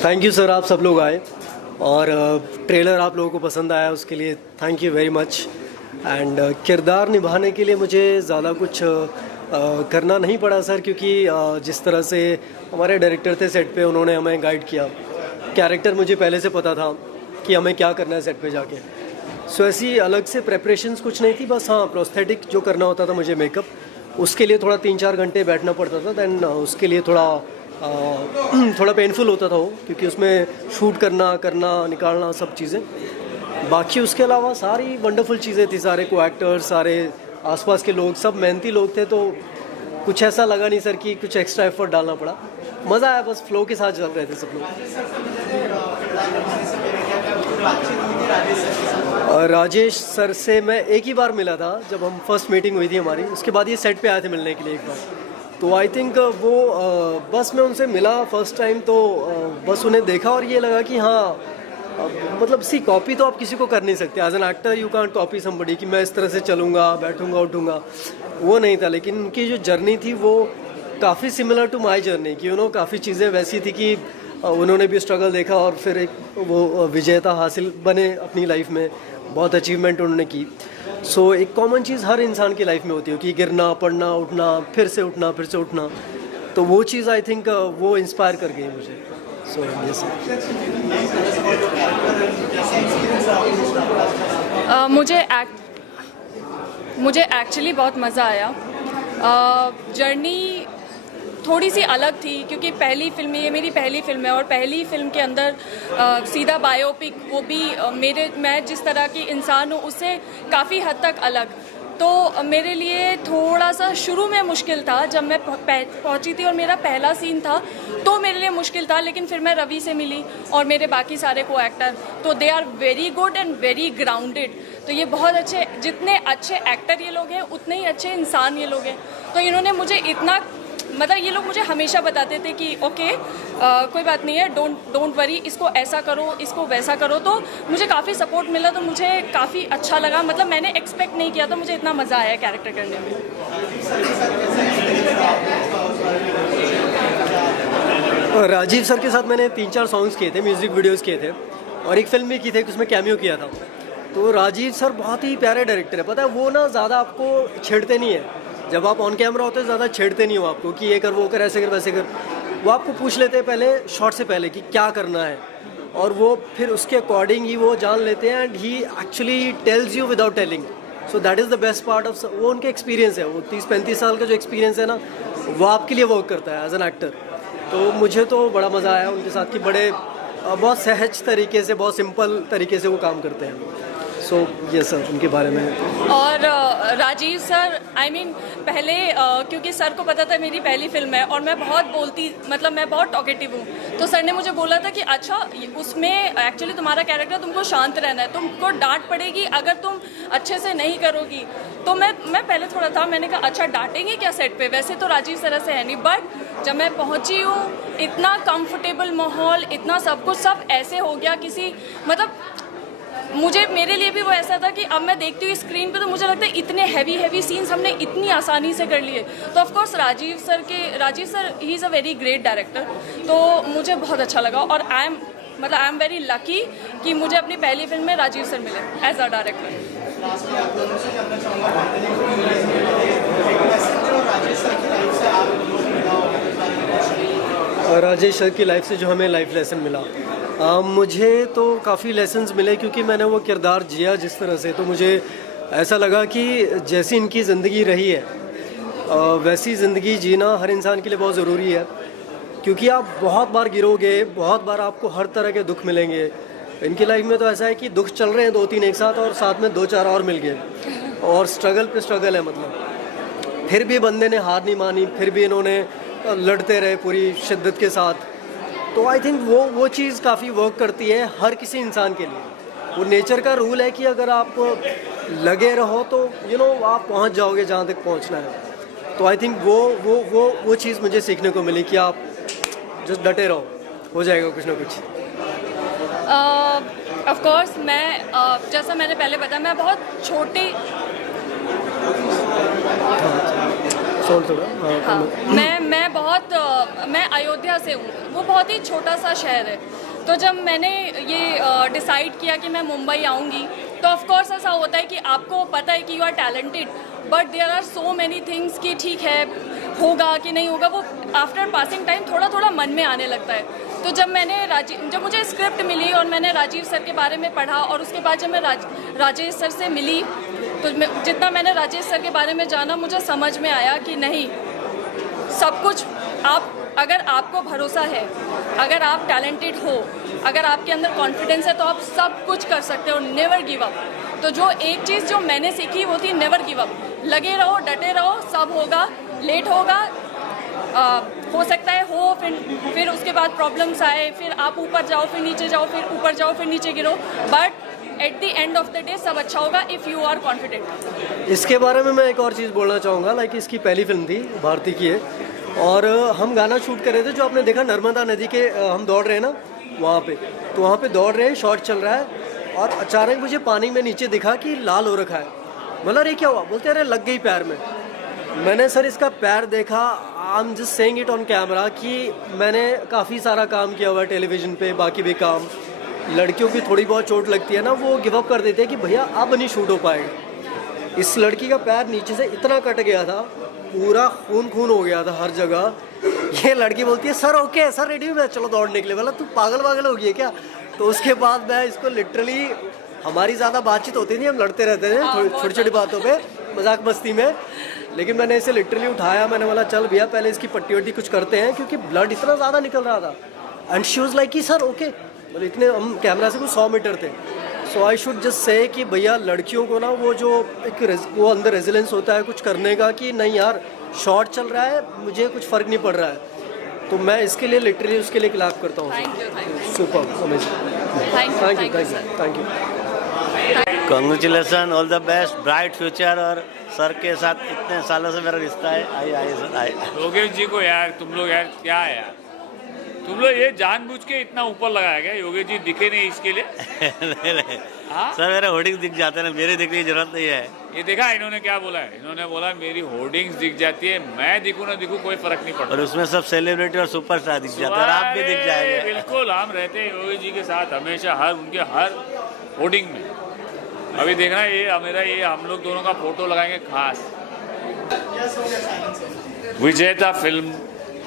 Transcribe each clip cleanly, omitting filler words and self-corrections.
Thank you sir, आप सब लोग आए और ट्रेलर आप लोगों को पसंद आया उसके लिए thank you very much. And किरदार निभाने के लिए मुझे ज़्यादा कुछ करना नहीं पड़ा सर, क्योंकि जिस तरह से हमारे डायरेक्टर थे सेट पे, उन्होंने हमें गाइड किया। कैरेक्टर मुझे पहले से पता था कि हमें क्या करना है सेट पे जाके। सो ऐसी अलग से प्रेपरेशंस कुछ नहीं थी, बस हाँ प्रोस्थेटिक जो करना होता था मुझे मेकअप, उसके लिए थोड़ा 3-4 घंटे बैठना पड़ता था। दैन उसके लिए थोड़ा पेनफुल होता था वो, क्योंकि उसमें शूट करना निकालना सब चीज़ें। बाकी उसके अलावा सारी वंडरफुल चीज़ें थी, सारे को एक्टर्स, सारे आसपास के लोग, सब मेहनती लोग थे। तो कुछ ऐसा लगा नहीं सर कि कुछ एक्स्ट्रा एफर्ट डालना पड़ा। मज़ा आया, बस फ्लो के साथ चल रहे थे सब लोग। राजेश सर से मैं एक ही बार मिला था, जब हम फर्स्ट मीटिंग हुई थी हमारी, उसके बाद ये सेट पे आए थे मिलने के लिए एक बार। तो आई थिंक वो बस मैं उनसे मिला फर्स्ट टाइम, तो बस उन्हें देखा और ये लगा कि हाँ मतलब सी कॉपी तो आप किसी को कर नहीं सकते। As an actor you can't copy somebody कि मैं इस तरह से चलूँगा, बैठूंगा, उठूँगा, वो नहीं था। लेकिन उनकी जो जर्नी थी वो काफ़ी सिमिलर टू माई जर्नी, कि काफ़ी चीज़ें वैसी थी कि उन्होंने भी स्ट्रगल देखा और फिर एक वो विजेता हासिल बने अपनी लाइफ में, बहुत अचीवमेंट उन्होंने की। सो एक कॉमन चीज़ हर इंसान की लाइफ में होती है कि गिरना, पड़ना, उठना, फिर से उठना। तो वो चीज़ आई थिंक वो इंस्पायर कर गई मुझे। So yes. मुझे एक्चुअली बहुत मज़ा आया। जर्नी थोड़ी सी अलग थी, क्योंकि ये मेरी पहली फिल्म है और पहली फिल्म के अंदर सीधा बायोपिक, वो भी मैं जिस तरह की इंसान हूँ उससे काफ़ी हद तक अलग। तो मेरे लिए थोड़ा सा शुरू में मुश्किल था, जब मैं पहुंची थी और मेरा पहला सीन था तो मेरे लिए मुश्किल था। लेकिन फिर मैं रवि से मिली और मेरे बाकी सारे को एक्टर, तो they are very good and very grounded. तो ये बहुत अच्छे, जितने अच्छे एक्टर ये लोग हैं उतने ही अच्छे इंसान ये लोग हैं। तो इन्होंने मुझे इतना, मतलब ये लोग मुझे हमेशा बताते थे कि ओके कोई बात नहीं है, डोंट वरी, इसको ऐसा करो, इसको वैसा करो। तो मुझे काफ़ी सपोर्ट मिला, तो मुझे काफ़ी अच्छा लगा। मतलब मैंने एक्सपेक्ट नहीं किया, तो मुझे इतना मज़ा आया कैरेक्टर करने में। राजीव सर के साथ मैंने 3-4 सॉन्ग्स किए थे, म्यूज़िक वीडियोज़ किए थे और एक फिल्म भी की थी, उसमें कैमियो किया था। तो राजीव सर बहुत ही प्यारे डायरेक्टर है। पता है वो ना ज़्यादा आपको छेड़ते नहीं है, जब आप ऑन कैमरा होते हो ज़्यादा छेड़ते नहीं हो आपको कि ये कर, वो कर, ऐसे कर, वैसे कर। वो आपको पूछ लेते हैं पहले शॉट से पहले कि क्या करना है, और वो फिर उसके अकॉर्डिंग ही वो जान लेते हैं। And he actually tells you without telling. So that is the best part of, वो उनके एक्सपीरियंस है, वो 30-35 साल का जो एक्सपीरियंस है ना, वो आपके लिए वर्क करता है एज एन एक्टर। तो मुझे तो बड़ा मज़ा आया उनके साथ, कि बड़े बहुत सहज तरीके से, बहुत सिंपल तरीके से वो काम करते हैं। सो ये सर उनके बारे में। और राजीव सर, पहले क्योंकि सर को पता था मेरी पहली फिल्म है और मैं बहुत बोलती, मतलब मैं बहुत टॉकेटिव हूँ, तो सर ने मुझे बोला था कि अच्छा उसमें एक्चुअली तुम्हारा कैरेक्टर, तुमको शांत रहना है, तुमको डांट पड़ेगी अगर तुम अच्छे से नहीं करोगी। तो मैं पहले थोड़ा था, मैंने कहा अच्छा डांटेंगे क्या सेट पे, वैसे तो राजीव सर से है नहीं। बट जब मैं पहुँची हूँ, इतना कंफर्टेबल माहौल, इतना सब कुछ, सब ऐसे हो गया किसी, मतलब मेरे लिए भी वो ऐसा था कि अब मैं देखती हूँ स्क्रीन पे तो मुझे लगता है इतने हैवी सीन्स हमने इतनी आसानी से कर लिए। तो ऑफ कोर्स राजीव सर ही is a very great director, तो मुझे बहुत अच्छा लगा। और आई एम वेरी लकी कि मुझे अपनी पहली फिल्म में राजीव सर मिले as a director. Rajesh sir की लाइफ से जो हमें लाइफ लेसन मिला, मुझे तो काफ़ी लेसन्स मिले, क्योंकि मैंने वो किरदार जिया जिस तरह से। तो मुझे ऐसा लगा कि जैसी इनकी ज़िंदगी रही है वैसी ज़िंदगी जीना हर इंसान के लिए बहुत ज़रूरी है, क्योंकि आप बहुत बार गिरोगे, बहुत बार आपको हर तरह के दुख मिलेंगे। इनकी लाइफ में तो ऐसा है कि दुख चल रहे हैं 2-3 एक साथ, और साथ में 2-4 और मिल गए, और स्ट्रगल पे स्ट्रगल है। मतलब फिर भी बंदे ने हार नहीं मानी, फिर भी इन्होंने लड़ते रहे पूरी शिद्दत के साथ। तो आई थिंक वो चीज़ काफ़ी वर्क करती है हर किसी इंसान के लिए। वो नेचर का रूल है कि अगर आप लगे रहो तो आप पहुंच जाओगे जहाँ तक पहुंचना है। तो आई थिंक वो चीज़ मुझे सीखने को मिली कि आप जस्ट डटे रहो, हो जाएगा कुछ ना कुछ। ऑफ कोर्स मैं जैसा मैंने पहले बताया, मैं बहुत छोटे सोल थोड़ा हाँ, मैं अयोध्या से हूँ। वो बहुत ही छोटा सा शहर है। तो जब मैंने ये डिसाइड किया कि मैं मुंबई आऊँगी, तो ऑफ कोर्स ऐसा होता है कि आपको पता है कि you are talented, but there are so many things कि ठीक है होगा कि नहीं होगा, वो आफ्टर पासिंग टाइम थोड़ा थोड़ा मन में आने लगता है। तो जब मुझे स्क्रिप्ट मिली और मैंने राजीव सर के बारे में पढ़ा, और उसके बाद जब मैं राजेश सर से मिली, तो जितना मैंने राजेश सर के बारे में जाना, मुझे समझ में आया कि नहीं, सब कुछ अगर आपको भरोसा है, अगर आप टैलेंटेड हो, अगर आपके अंदर कॉन्फिडेंस है, तो आप सब कुछ कर सकते हो। Never give up. तो जो एक चीज़ जो मैंने सीखी वो थी नेवर गिव अप। लगे रहो, डटे रहो, सब होगा। लेट होगा, हो सकता है हो, फिर उसके बाद प्रॉब्लम्स आए, फिर आप ऊपर जाओ, फिर नीचे जाओ, फिर ऊपर जाओ, फिर नीचे गिरो, but at the end of the day सब अच्छा होगा इफ़ यू आर कॉन्फिडेंट। इसके बारे में मैं एक और चीज़ बोलना चाहूँगा, लाइक इसकी पहली फिल्म थी, भारती की है, और हम गाना शूट कर रहे थे, जो आपने देखा नर्मदा नदी के हम दौड़ रहे हैं ना वहाँ पे, तो वहाँ पे दौड़ रहे हैं, शॉट चल रहा है, और अचानक मुझे पानी में नीचे दिखा कि लाल हो रखा है। मतलब ये क्या हुआ? बोलते अरे लग गई पैर में। मैंने सर इसका पैर देखा, I am just saying it on camera, कि मैंने काफ़ी सारा काम किया हुआ है टेलीविज़न पे, बाकी भी काम। लड़कियों की थोड़ी बहुत चोट लगती है ना, वो गिव अप कर देते हैं कि भैया अब नहीं शूट हो पाएगा। इस लड़की का पैर नीचे से इतना कट गया था, पूरा खून हो गया था हर जगह। ये लड़की बोलती है सर ओके, सर रेडी हूँ मैं, चलो दौड़ने के लिए। बोला तू पागल हो गई है क्या? तो उसके बाद मैं इसको लिटरली, हमारी ज़्यादा बातचीत होती नहीं, हम लड़ते रहते हैं छोटी छोटी बातों पे, मजाक मस्ती में, लेकिन मैंने इसे लिटरली उठाया। मैंने बोला चल भैया पहले इसकी पट्टी वट्टी कुछ करते हैं, क्योंकि ब्लड इतना ज़्यादा निकल रहा था। एंड शी वाज लाइक कि सर ओके, मतलब इतने, हम कैमरा से कुछ 100 मीटर थे। सो आई शुड जस्ट से कि भैया लड़कियों को ना वो जो एक वो अंदर रेजिलेंस होता है कुछ करने का, कि नहीं यार शॉर्ट चल रहा है, मुझे कुछ फ़र्क नहीं पड़ रहा है। तो मैं इसके लिए लिटरली उसके लिए क्लैप करता हूँ। Super amazing, thank you. Congratulation, all the best, bright future. और सर के साथ इतने सालों से मेरा रिश्ता है। आइए सर, आइए। योगेश जी को यार, तुम लोग यार क्या है यार, तुम लोग ये जानबूझ के इतना ऊपर लगाया गया, योगेश जी दिखे नहीं इसके लिए? नहीं हाँ? सर मेरे होर्डिंग्स दिख जाते हैं ना, मेरे दिखने की जरूरत नहीं है। ये देखा इन्होंने क्या बोला है? इन्होंने बोला मेरी होर्डिंग्स दिख जाती है, मैं दिखूं ना दिखूं कोई फर्क नहीं पड़ता। और उसमें सब सेलिब्रिटी और सुपरस्टार दिख जाते हैं, और आप भी दिख जाएंगे। बिल्कुल, हम रहते हैं योगेश जी के साथ हमेशा, उनके हर होर्डिंग में। अभी देखना ये मेरा, ये हम लोग दोनों का फोटो लगाएंगे खास। विजेता फिल्म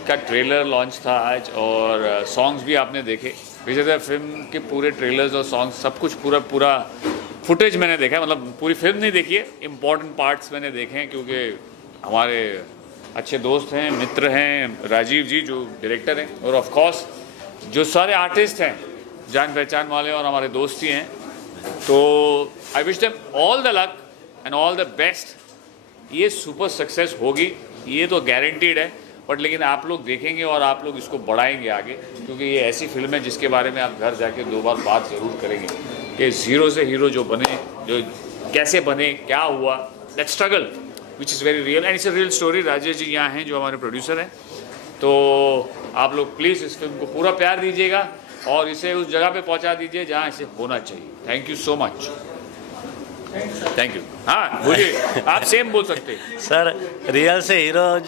का ट्रेलर लॉन्च था आज, और सॉन्ग्स भी आपने देखे। विजेता फिल्म के पूरे ट्रेलर्स और सॉन्ग्स सब कुछ पूरा फुटेज मैंने देखा है, मतलब पूरी फिल्म नहीं देखी है, इम्पॉर्टेंट पार्ट्स मैंने देखे हैं, क्योंकि हमारे अच्छे दोस्त हैं, मित्र हैं राजीव जी जो डायरेक्टर हैं, और ऑफ कोर्स जो सारे आर्टिस्ट हैं जान पहचान वाले और हमारे दोस्त ही हैं। तो I wish them all the luck and all the best. ये सुपर सक्सेस होगी, ये तो गारंटीड है, बट लेकिन आप लोग देखेंगे और आप लोग इसको बढ़ाएंगे आगे, क्योंकि ये ऐसी फिल्म है जिसके बारे में आप घर जाके 2 बार बात ज़रूर करेंगे कि ज़ीरो से हीरो जो बने, जो कैसे बने, क्या हुआ, that struggle which is very real and it's a real story. Rajesh ji यहाँ हैं जो हमारे प्रोड्यूसर हैं, तो आप लोग प्लीज़ इस फिल्म को पूरा प्यार दीजिएगा और इसे उस जगह पे पहुँचा दीजिए जहाँ इसे होना चाहिए। Thank you so much, thank you. हाँ बोलिए, आप सेम बोल सकते हैं। सर रियल से हीरो,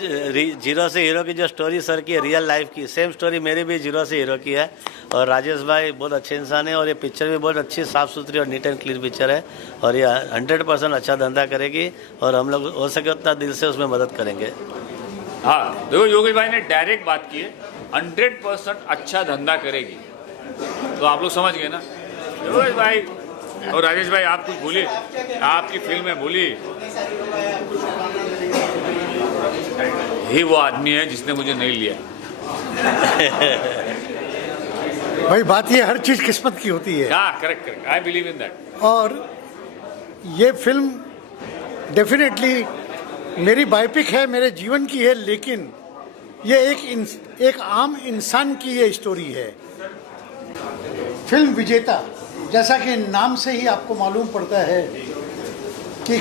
जीरो से हीरो की जो स्टोरी सर की है, रियल लाइफ की सेम स्टोरी मेरी भी जीरो से हीरो की है। और राजेश भाई बहुत अच्छे इंसान है, और ये पिक्चर भी बहुत अच्छी साफ़ सुथरी और नीट एंड क्लीन पिक्चर है, और ये 100% अच्छा धंधा करेगी, और हम लोग हो सके उतना दिल से उसमें मदद करेंगे। हाँ देखो, योगेश भाई ने डायरेक्ट बात की है, 100% अच्छा धंधा करेगी, तो आप लोग समझ गए ना। योगेश भाई और राजेश भाई आप कुछ बोलिए, आपकी फिल्म है, बोलिए। ये वो आदमी है जिसने मुझे नहीं लिया। भाई बात ये हर चीज किस्मत की होती है। हाँ correct, I believe in that. और ये फिल्म डेफिनेटली मेरी बायोपिक है, मेरे जीवन की है, लेकिन ये एक आम इंसान की ये स्टोरी है। फिल्म विजेता, जैसा कि नाम से ही आपको मालूम पड़ता है कि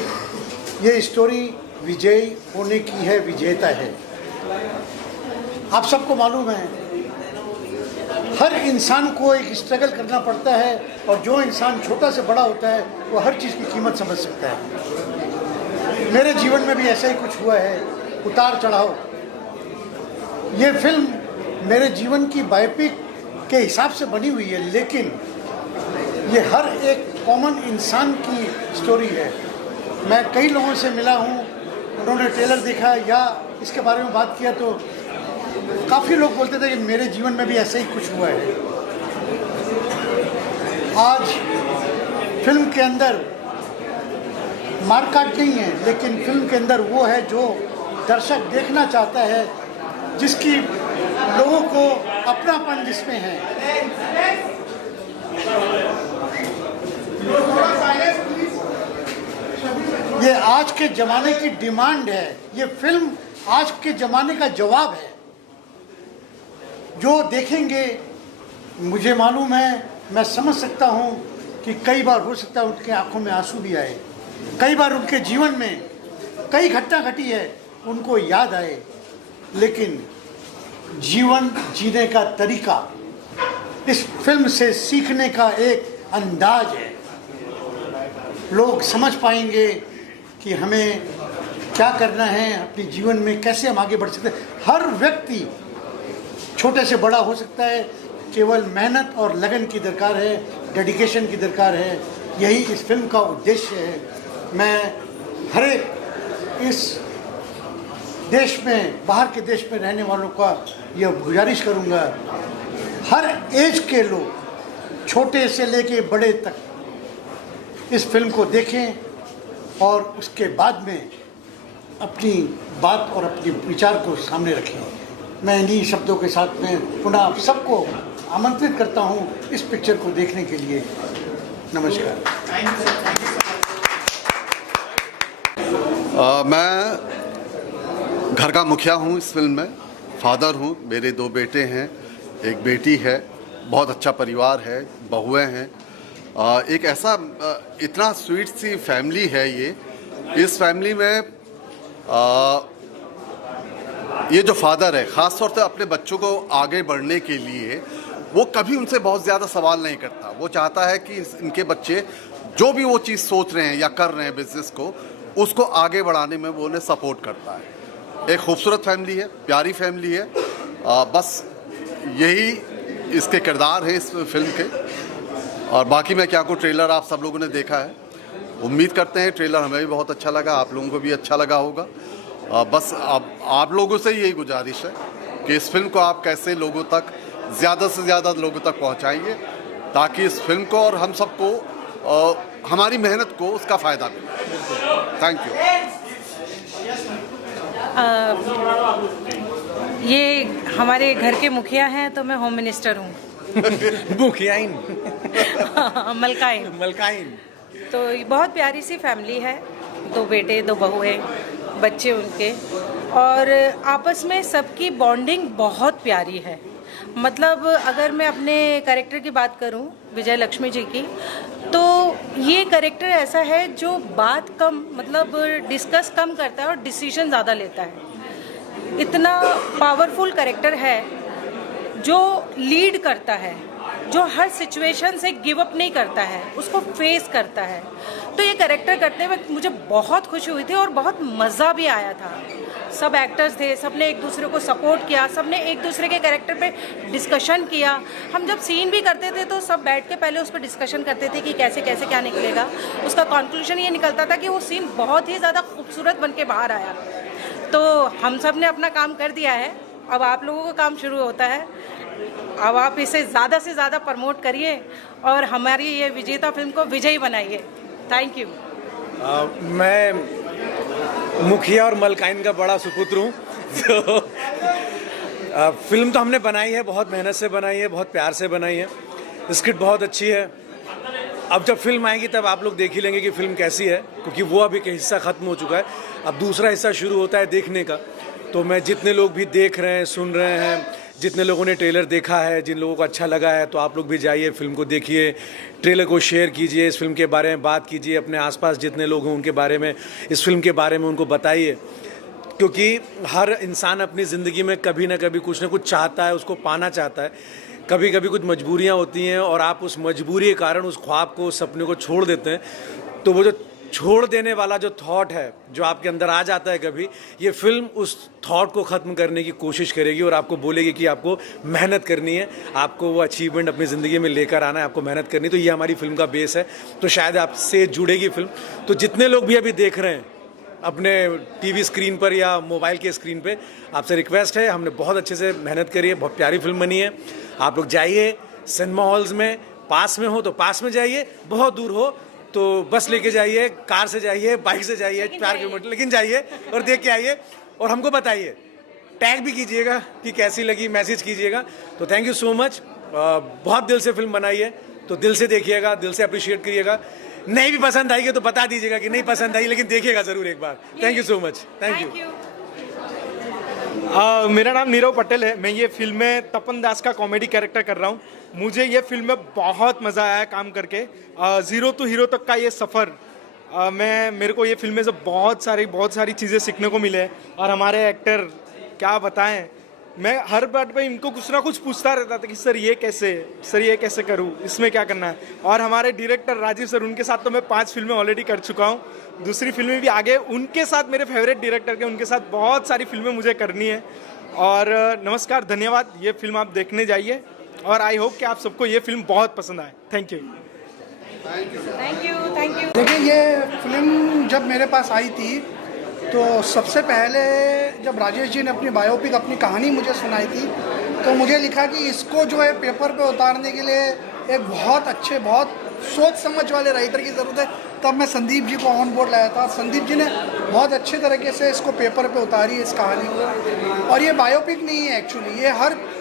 ये स्टोरी विजयी होने की है, विजेता है। आप सबको मालूम है हर इंसान को एक स्ट्रगल करना पड़ता है, और जो इंसान छोटा से बड़ा होता है वो हर चीज़ की कीमत समझ सकता है। मेरे जीवन में भी ऐसा ही कुछ हुआ है उतार चढ़ाव। ये फिल्म मेरे जीवन की बायोपिक के हिसाब से बनी हुई है, लेकिन ये हर एक कॉमन इंसान की स्टोरी है। मैं कई लोगों से मिला हूँ, उन्होंने ट्रेलर देखा या इसके बारे में बात किया तो काफ़ी लोग बोलते थे कि मेरे जीवन में भी ऐसा ही कुछ हुआ है। आज फिल्म के अंदर मारकाट नहीं है, लेकिन फिल्म के अंदर वो है जो दर्शक देखना चाहता है, जिसकी लोगों को अपनापन जिसमें है। ये आज के ज़माने की डिमांड है। ये फिल्म आज के ज़माने का जवाब है। जो देखेंगे, मुझे मालूम है, मैं समझ सकता हूँ कि कई बार हो सकता है उनके आंखों में आंसू भी आए, कई बार उनके जीवन में कई घटना घटी है उनको याद आए, लेकिन जीवन जीने का तरीका इस फिल्म से सीखने का एक अंदाज है। लोग समझ पाएंगे कि हमें क्या करना है अपने जीवन में, कैसे हम आगे बढ़ सकते हैं। हर व्यक्ति छोटे से बड़ा हो सकता है, केवल मेहनत और लगन की दरकार है, डेडिकेशन की दरकार है। यही इस फिल्म का उद्देश्य है। मैं हर एक इस देश में, बाहर के देश में रहने वालों का यह गुजारिश करूंगा, हर एज के लोग, छोटे से लेके बड़े तक, इस फिल्म को देखें और उसके बाद में अपनी बात और अपने विचार को सामने रखें। मैं इन्हीं शब्दों के साथ में पुनः आप सबको आमंत्रित करता हूं इस पिक्चर को देखने के लिए। नमस्कार। मैं घर का मुखिया हूँ इस फिल्म में, फादर हूँ, मेरे 2 बेटे हैं, एक बेटी है, बहुत अच्छा परिवार है, बहुएं हैं। एक ऐसा इतना स्वीट सी फैमिली है ये। इस फैमिली में ये जो फादर है ख़ास तौर से अपने बच्चों को आगे बढ़ने के लिए वो कभी उनसे बहुत ज़्यादा सवाल नहीं करता। वो चाहता है कि इनके बच्चे जो भी वो चीज़ सोच रहे हैं या कर रहे हैं बिजनेस को, उसको आगे बढ़ाने में वो उन्हें सपोर्ट करता है। एक खूबसूरत फैमिली है, प्यारी फैमिली है। बस यही इसके किरदार हैं इस फिल्म के। और बाकी मैं क्या कहूँ, ट्रेलर आप सब लोगों ने देखा है, उम्मीद करते हैं ट्रेलर हमें भी बहुत अच्छा लगा, आप लोगों को भी अच्छा लगा होगा। बस आप लोगों से यही गुजारिश है कि इस फिल्म को आप कैसे लोगों तक, ज़्यादा से ज़्यादा लोगों तक पहुँचाइए, ताकि इस फिल्म को और हम सबको, हमारी मेहनत को उसका फ़ायदा मिले। Thank you. ये हमारे घर के मुखिया हैं तो मैं होम मिनिस्टर हूँ। मुखियाइन मलकाइन। तो ये बहुत प्यारी सी फैमिली है, 2 बेटे 2 बहुएं, बच्चे उनके, और आपस में सबकी बॉन्डिंग बहुत प्यारी है। मतलब अगर मैं अपने कैरेक्टर की बात करूं, विजय लक्ष्मी जी की, तो ये कैरेक्टर ऐसा है जो बात कम, मतलब डिस्कस कम करता है और डिसीजन ज़्यादा लेता है। इतना पावरफुल कैरेक्टर है जो लीड करता है, जो हर सिचुएशन से गिव अप नहीं करता है, उसको फेस करता है। तो ये कैरेक्टर करते वक्त मुझे बहुत खुशी हुई थी और बहुत मज़ा भी आया था। सब एक्टर्स थे, सब ने एक दूसरे को सपोर्ट किया, सब ने एक दूसरे के कैरेक्टर पे डिस्कशन किया। हम जब सीन भी करते थे तो सब बैठ के पहले उस पर डिस्कशन करते थे कि कैसे कैसे क्या निकलेगा। उसका कंक्लूजन ये निकलता था कि वो सीन बहुत ही ज़्यादा खूबसूरत बन के बाहर आया। तो हम सब ने अपना काम कर दिया है, अब आप लोगों का काम शुरू होता है। अब आप इसे ज़्यादा से ज़्यादा प्रमोट करिए और हमारी ये विजेता फिल्म को विजयी बनाइए। Thank you. मैं मुखिया और मलकाइन का बड़ा सुपुत्र हूँ। तो फिल्म तो हमने बनाई है, बहुत मेहनत से बनाई है, बहुत प्यार से बनाई है, स्क्रिप्ट बहुत अच्छी है। अब जब फिल्म आएगी तब आप लोग देख ही लेंगे कि फिल्म कैसी है, क्योंकि वो अभी का हिस्सा ख़त्म हो चुका है, अब दूसरा हिस्सा शुरू होता है देखने का। तो मैं जितने लोग भी देख रहे हैं, सुन रहे हैं, जितने लोगों ने ट्रेलर देखा है, जिन लोगों को अच्छा लगा है, तो आप लोग भी जाइए, फिल्म को देखिए, ट्रेलर को शेयर कीजिए, इस फिल्म के बारे में बात कीजिए, अपने आसपास जितने लोग हैं उनके बारे में, इस फिल्म के बारे में उनको बताइए। क्योंकि हर इंसान अपनी ज़िंदगी में कभी ना कभी कुछ ना कुछ चाहता है, उसको पाना चाहता है। कभी कभी कुछ मजबूरियाँ होती हैं और आप उस मजबूरी के कारण उस ख्वाब को, उस सपने को छोड़ देते हैं। तो वो जो छोड़ देने वाला जो थॉट है, जो आपके अंदर आ जाता है कभी, ये फिल्म उस थॉट को ख़त्म करने की कोशिश करेगी और आपको बोलेगी कि आपको मेहनत करनी है, आपको वो अचीवमेंट अपनी ज़िंदगी में लेकर आना है, आपको मेहनत करनी है। तो ये हमारी फिल्म का बेस है, तो शायद आपसे जुड़ेगी फिल्म। तो जितने लोग भी अभी देख रहे हैं अपने टीवी स्क्रीन पर या मोबाइल के स्क्रीन पे, आपसे रिक्वेस्ट है, हमने बहुत अच्छे से मेहनत करी है, बहुत प्यारी फिल्म बनी है। आप लोग जाइए सिनेमा हॉल्स में, पास में हो तो पास में जाइए, बहुत दूर हो तो बस लेके जाइए, कार से जाइए, बाइक से जाइए, 4 किलोमीटर, लेकिन जाइए और देख के आइए और हमको बताइए, टैग भी कीजिएगा कि कैसी लगी, मैसेज कीजिएगा। तो थैंक यू सो मच, बहुत दिल से फिल्म बनाई है, तो दिल से देखिएगा, दिल से अप्रिशिएट करिएगा। नहीं भी पसंद आएगी तो बता दीजिएगा कि नहीं पसंद आई, लेकिन देखिएगा जरूर एक बार। Thank you so much, thank you. मेरा नाम नीरव पटेल है। मैं ये फिल्म में तपन दास का कॉमेडी कैरेक्टर कर रहा हूँ। मुझे ये फिल्म में बहुत मज़ा आया काम करके। ज़ीरो टू हीरो तक का ये सफ़र, मेरे को ये फिल्म में से बहुत सारी चीज़ें सीखने को मिले। और हमारे एक्टर क्या बताएं, मैं हर बात पे इनको कुछ ना कुछ पूछता रहता था कि सर ये कैसे करूँ, इसमें क्या करना है। और हमारे डायरेक्टर राजीव सर, उनके साथ तो मैं 5 फिल्में ऑलरेडी कर चुका हूँ, दूसरी फिल्में भी आगे उनके साथ, मेरे फेवरेट डायरेक्टर के, उनके साथ बहुत सारी फिल्में मुझे करनी है। और नमस्कार, धन्यवाद। ये फिल्म आप देखने जाइए और आई होप कि आप सबको ये फिल्म बहुत पसंद आए। Thank you. देखिए, ये फिल्म जब मेरे पास आई थी तो सबसे पहले जब राजेश जी ने अपनी बायोपिक, अपनी कहानी मुझे सुनाई थी, तो मुझे लिखा कि इसको जो है पेपर पे उतारने के लिए एक बहुत अच्छे, बहुत सोच समझ वाले राइटर की ज़रूरत है। तब मैं संदीप जी को ऑन बोर्ड लाया था। संदीप जी ने बहुत अच्छे तरीके से इसको पेपर पे उतारी, इस कहानी को। और ये बायोपिक नहीं है एक्चुअली, ये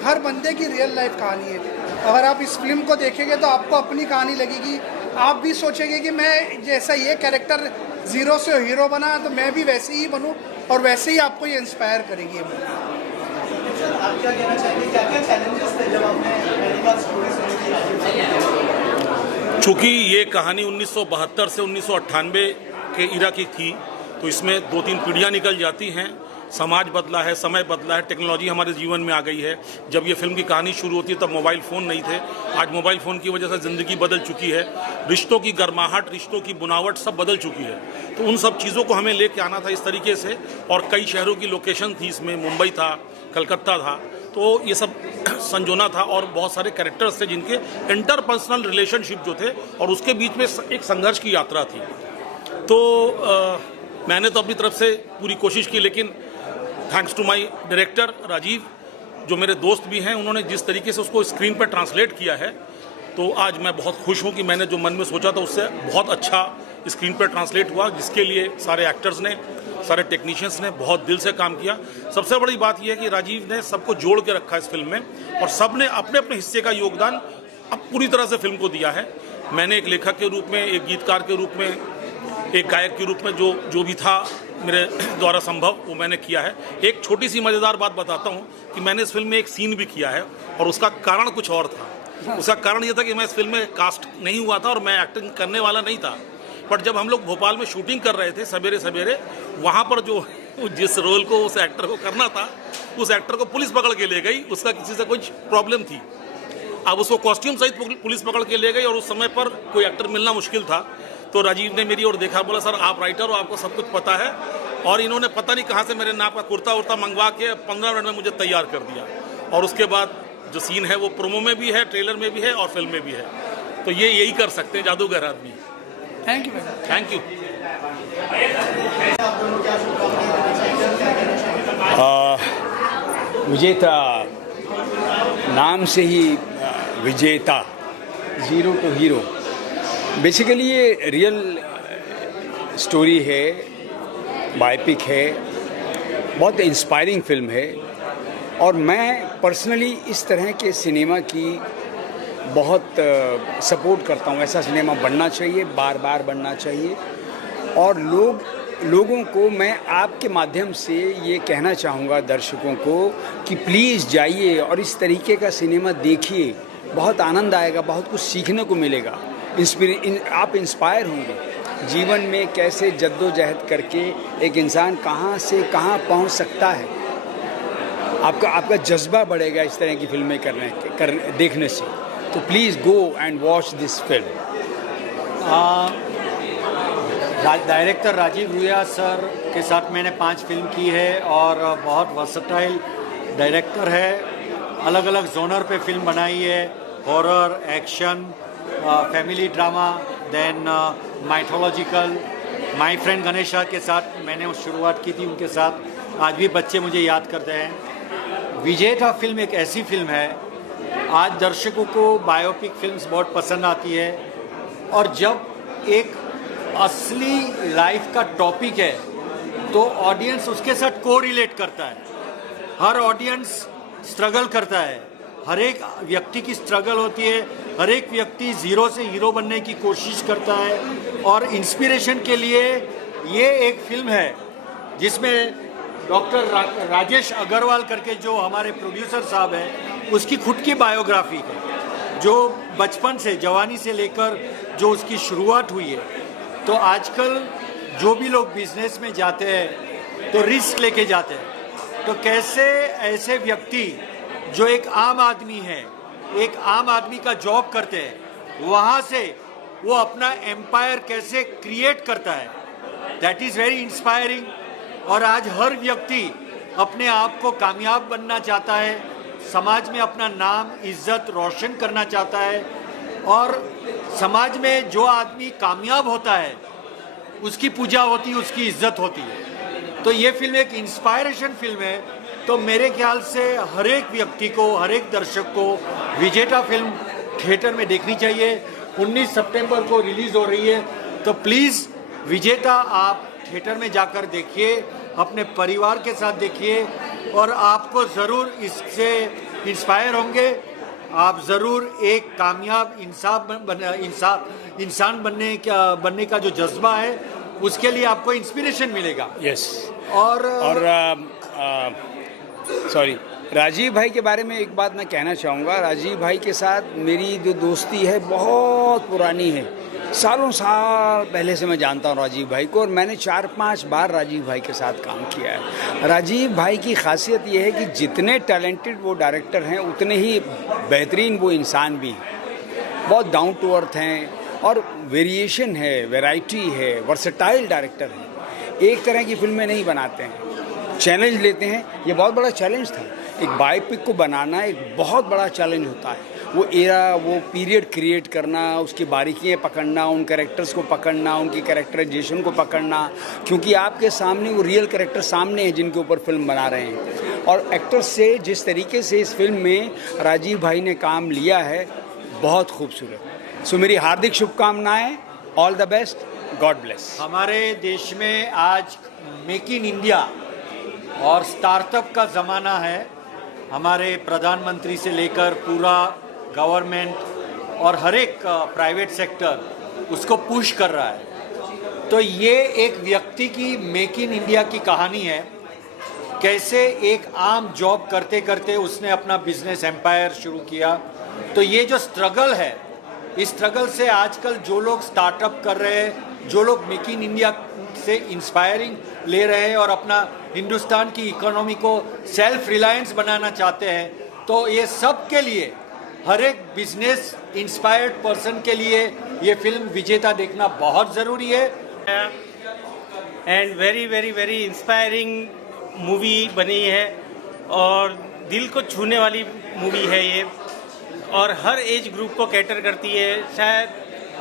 हर बंदे की रियल लाइफ कहानी है। अगर आप इस फिल्म को देखेंगे तो आपको अपनी कहानी लगेगी। आप भी सोचेंगे कि मैं जैसा ये कैरेक्टर ज़ीरो से हीरो बना तो मैं भी वैसे ही बनूं, और वैसे ही आपको ये इंस्पायर करेगी ये मूवी। आप क्या कहना चाहेंगे, क्या चैलेंजेस थे जब आपने पहली बार स्टोरी सुनी? चूँकि ये कहानी 1972 से 1998 के इरा की थी, तो इसमें 2-3 पीढ़ियाँ निकल जाती हैं। समाज बदला है, समय बदला है, टेक्नोलॉजी हमारे जीवन में आ गई है। जब ये फिल्म की कहानी शुरू होती है तब मोबाइल फ़ोन नहीं थे। आज मोबाइल फ़ोन की वजह से ज़िंदगी बदल चुकी है, रिश्तों की गर्माहट, रिश्तों की बुनावट सब बदल चुकी है। तो उन सब चीज़ों को हमें लेके आना था इस तरीके से। और कई शहरों की लोकेशन थी इसमें, मुंबई था, कलकत्ता था, तो ये सब संजोना था। और बहुत सारे कैरेक्टर्स थे जिनके इंटरपर्सनल रिलेशनशिप जो थे, और उसके बीच में एक संघर्ष की यात्रा थी। तो मैंने तो अपनी तरफ से पूरी कोशिश की, लेकिन thanks to my director Rajiv, जो मेरे दोस्त भी हैं, उन्होंने जिस तरीके से उसको स्क्रीन पर ट्रांसलेट किया है, तो आज मैं बहुत खुश हूँ कि मैंने जो मन में सोचा था उससे बहुत अच्छा स्क्रीन पर ट्रांसलेट हुआ, जिसके लिए सारे एक्टर्स ने, सारे टेक्नीशियंस ने बहुत दिल से काम किया। सबसे बड़ी बात यह है कि राजीव ने सबको जोड़ के रखा इस फिल्म में, और सब ने अपने अपने हिस्से का योगदान अब पूरी तरह से फिल्म को दिया है। मैंने एक लेखक के रूप में, एक गीतकार के रूप में, एक गायक के रूप में जो भी था मेरे द्वारा संभव, वो मैंने किया है। एक छोटी सी मज़ेदार बात बताता हूँ कि मैंने इस फिल्म में एक सीन भी किया है, और उसका कारण कुछ और था। उसका कारण ये था कि मैं इस फिल्म में कास्ट नहीं हुआ था और मैं एक्टिंग करने वाला नहीं था। बट जब हम लोग भोपाल में शूटिंग कर रहे थे सवेरे सवेरे, वहाँ पर जिस रोल को उस एक्टर को करना था, उस एक्टर को पुलिस पकड़ के ले गई। उसका किसी से कुछ प्रॉब्लम थी, अब उसको कॉस्ट्यूम सहित पुलिस पकड़ के ले गई, और उस समय पर कोई एक्टर मिलना मुश्किल था। तो राजीव ने मेरी ओर देखा, बोला सर आप राइटर हो, आपको सब कुछ पता है। और इन्होंने पता नहीं कहाँ से मेरे नाप का कुर्ता उर्ता मंगवा के 15 मिनट में मुझे तैयार कर दिया। और उसके बाद जो सीन है वो प्रोमो में भी है, ट्रेलर में भी है और फिल्म में भी है। तो ये यही कर सकते हैं जादूगर आदमी। Thank you. Thank you. विजेता नाम से ही विजेता, ज़ीरो टू हीरो। बेसिकली ये रियल स्टोरी है, बायोपिक है, बहुत इंस्पायरिंग फिल्म है। और मैं पर्सनली इस तरह के सिनेमा की बहुत सपोर्ट करता हूँ। ऐसा सिनेमा बनना चाहिए, बार बार बनना चाहिए। और लोगों को मैं आपके माध्यम से ये कहना चाहूँगा, दर्शकों को, कि प्लीज़ जाइए और इस तरीके का सिनेमा देखिए। बहुत आनंद आएगा, बहुत कुछ सीखने को मिलेगा, आप इंस्पायर होंगे। जीवन में कैसे जद्दोजहद करके एक इंसान कहाँ से कहाँ पहुँच सकता है, आपका जज्बा बढ़ेगा इस तरह की फिल्में देखने से। तो please go and watch this film. Director Rajiv Ruia sir के साथ मैंने 5 फिल्म की है और बहुत वर्सटाइल डायरेक्टर है। अलग अलग जोनर पे फिल्म बनाई है, horror, action, family drama, then mythological. My friend Ganesha के साथ मैंने उस शुरुआत की थी, उनके साथ आज भी बच्चे मुझे याद करते हैं। विजेता फिल्म एक ऐसी फिल्म है, आज दर्शकों को बायोपिक फिल्म्स बहुत पसंद आती है और जब एक असली लाइफ का टॉपिक है तो ऑडियंस उसके साथ को रिलेट करता है। हर ऑडियंस स्ट्रगल करता है, हर एक व्यक्ति की स्ट्रगल होती है, हर एक व्यक्ति ज़ीरो से हीरो बनने की कोशिश करता है और इंस्पिरेशन के लिए ये एक फिल्म है जिसमें डॉक्टर राजेश अग्रवाल करके जो हमारे प्रोड्यूसर साहब हैं, उसकी खुद की बायोग्राफी है, जो बचपन से, जवानी से लेकर जो उसकी शुरुआत हुई है। तो आजकल जो भी लोग बिजनेस में जाते हैं तो रिस्क लेके जाते हैं, तो कैसे ऐसे व्यक्ति जो एक आम आदमी है, एक आम आदमी का जॉब करते हैं, वहाँ से वो अपना एम्पायर कैसे क्रिएट करता है, दैट इज़ वेरी इंस्पायरिंग। और आज हर व्यक्ति अपने आप को कामयाब बनना चाहता है, समाज में अपना नाम, इज्जत रोशन करना चाहता है और समाज में जो आदमी कामयाब होता है उसकी पूजा होती है, उसकी इज्जत होती है। तो ये फिल्म एक इंस्पायरेशन फिल्म है। तो मेरे ख्याल से हर एक व्यक्ति को, हर एक दर्शक को विजेता फिल्म थिएटर में देखनी चाहिए। 19 सितंबर को रिलीज़ हो रही है, तो प्लीज़ विजेता आप थिएटर में जाकर देखिए, अपने परिवार के साथ देखिए और आपको ज़रूर इससे इंस्पायर होंगे। आप ज़रूर एक कामयाब इंसान बनने का जो जज्बा है उसके लिए आपको इंस्पिरेशन मिलेगा। यस। और सॉरी, राजीव भाई के बारे में एक बात मैं कहना चाहूँगा। राजीव भाई के साथ मेरी जो दोस्ती है बहुत पुरानी है, सालों साल पहले से मैं जानता हूँ राजीव भाई को और मैंने 4-5 बार राजीव भाई के साथ काम किया है। राजीव भाई की खासियत ये है कि जितने टैलेंटेड वो डायरेक्टर हैं उतने ही बेहतरीन वो इंसान भी हैं। बहुत डाउन टू अर्थ हैं और वेरिएशन है, वैरायटी है, वर्सेटाइल डायरेक्टर हैं। एक तरह की फिल्में नहीं बनाते हैं, चैलेंज लेते हैं। ये बहुत बड़ा चैलेंज था, एक बायोपिक को बनाना एक बहुत बड़ा चैलेंज होता है। वो एरा, वो पीरियड क्रिएट करना, उसकी बारीकियाँ पकड़ना, उन कैरेक्टर्स को पकड़ना, उनकी कैरेक्टराइजेशन को पकड़ना, क्योंकि आपके सामने वो रियल कैरेक्टर सामने हैं जिनके ऊपर फिल्म बना रहे हैं। और एक्टर्स से जिस तरीके से इस फिल्म में राजीव भाई ने काम लिया है, बहुत खूबसूरत। सो मेरी हार्दिक शुभकामनाएँ, all the best, God bless. हमारे देश में आज मेक इन इंडिया और स्टार्टअप का ज़माना है। हमारे प्रधानमंत्री से लेकर पूरा गवर्नमेंट और हर एक प्राइवेट सेक्टर उसको पुश कर रहा है। तो ये एक व्यक्ति की मेक इन इंडिया की कहानी है, कैसे एक आम जॉब करते करते उसने अपना बिजनेस एम्पायर शुरू किया। तो ये जो स्ट्रगल है, इस स्ट्रगल से आजकल जो लोग स्टार्टअप कर रहे हैं, जो लोग मेक इन इंडिया से इंस्पायरिंग ले रहे हैं और अपना हिंदुस्तान की इकोनॉमी को सेल्फ रिलायंस बनाना चाहते हैं, तो ये सब के लिए, हर एक बिजनेस इंस्पायर्ड पर्सन के लिए ये फिल्म विजेता देखना बहुत ज़रूरी है। And very very very inspiring movie बनी है और दिल को छूने वाली मूवी है ये, और हर एज ग्रुप को कैटर करती है। शायद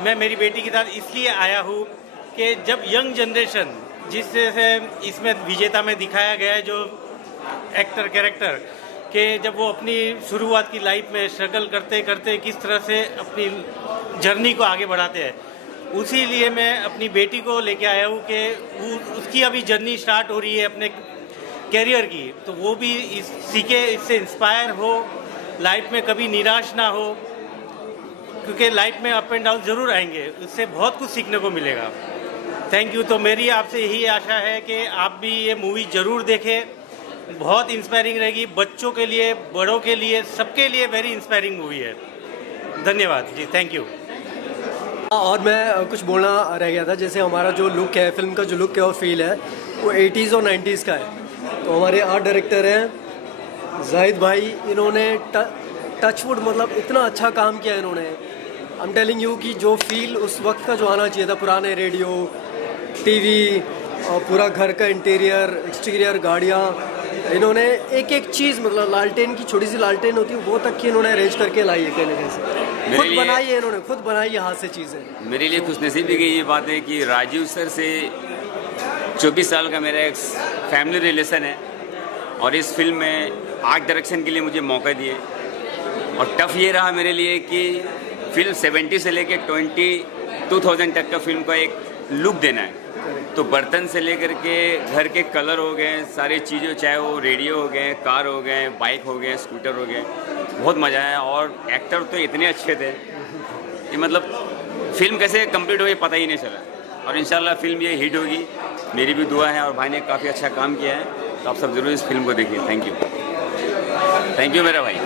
मैं मेरी बेटी के साथ इसलिए आया हूँ कि जब यंग जनरेशन, जिससे इसमें विजेता में दिखाया गया है जो एक्टर कैरेक्टर कि जब वो अपनी शुरुआत की लाइफ में स्ट्रगल करते करते किस तरह से अपनी जर्नी को आगे बढ़ाते हैं, उसी लिए मैं अपनी बेटी को लेके आया हूँ कि उसकी अभी जर्नी स्टार्ट हो रही है अपने कैरियर की, तो वो भी सीखे, इससे इंस्पायर हो, लाइफ में कभी निराश ना हो, क्योंकि लाइफ में अप एंड डाउन ज़रूर आएंगे, उससे बहुत कुछ सीखने को मिलेगा। Thank you. तो मेरी आपसे यही आशा है कि आप भी ये मूवी ज़रूर देखें, बहुत इंस्पायरिंग रहेगी, बच्चों के लिए, बड़ों के लिए, सबके लिए वेरी इंस्पायरिंग मूवी है। धन्यवाद जी, थैंक यू। और मैं कुछ बोलना रह गया था, जैसे हमारा जो लुक है, फिल्म का जो लुक है और फील है वो 80s और 90s का है। तो हमारे आर्ट डायरेक्टर हैं जाहिद भाई, इन्होंने टचवुड मतलब इतना अच्छा काम किया इन्होंने। आई एम टेलिंग यू कि जो फील उस वक्त का जो आना चाहिए था, पुराने रेडियो, टीवी और पूरा घर का इंटीरियर एक्सटीरियर गाड़ियाँ, इन्होंने एक एक चीज़ मतलब लालटेन की छोटी सी लालटेन होती है वो तक की इन्होंने अरेंज करके लाई है कहने से। खुद बनाई है इन्होंने, खुद बनाई है हाथ से चीज़ें। मेरे लिए खुशनसीबी की ये बात है कि राजीव सर से 24 साल का मेरा एक फैमिली रिलेशन है और इस फिल्म में आर्ट डायरेक्शन के लिए मुझे मौका दिए। और टफ ये रहा मेरे लिए कि फिल्म 70 से लेके 2000 तक का फिल्म का एक लुक देना है। तो बर्तन से लेकर के घर के कलर हो गए, सारी चीज़ें, चाहे वो रेडियो हो गए, कार हो गए, बाइक हो गए, स्कूटर हो गए, बहुत मज़ा आया। और एक्टर तो इतने अच्छे थे कि मतलब फिल्म कैसे कंप्लीट हुई पता ही नहीं चला। और इंशाल्लाह फिल्म ये हिट होगी, मेरी भी दुआ है। और भाई ने काफ़ी अच्छा काम किया है, तो आप सब ज़रूर इस फिल्म को देखिए। थैंक यू मेरा भाई।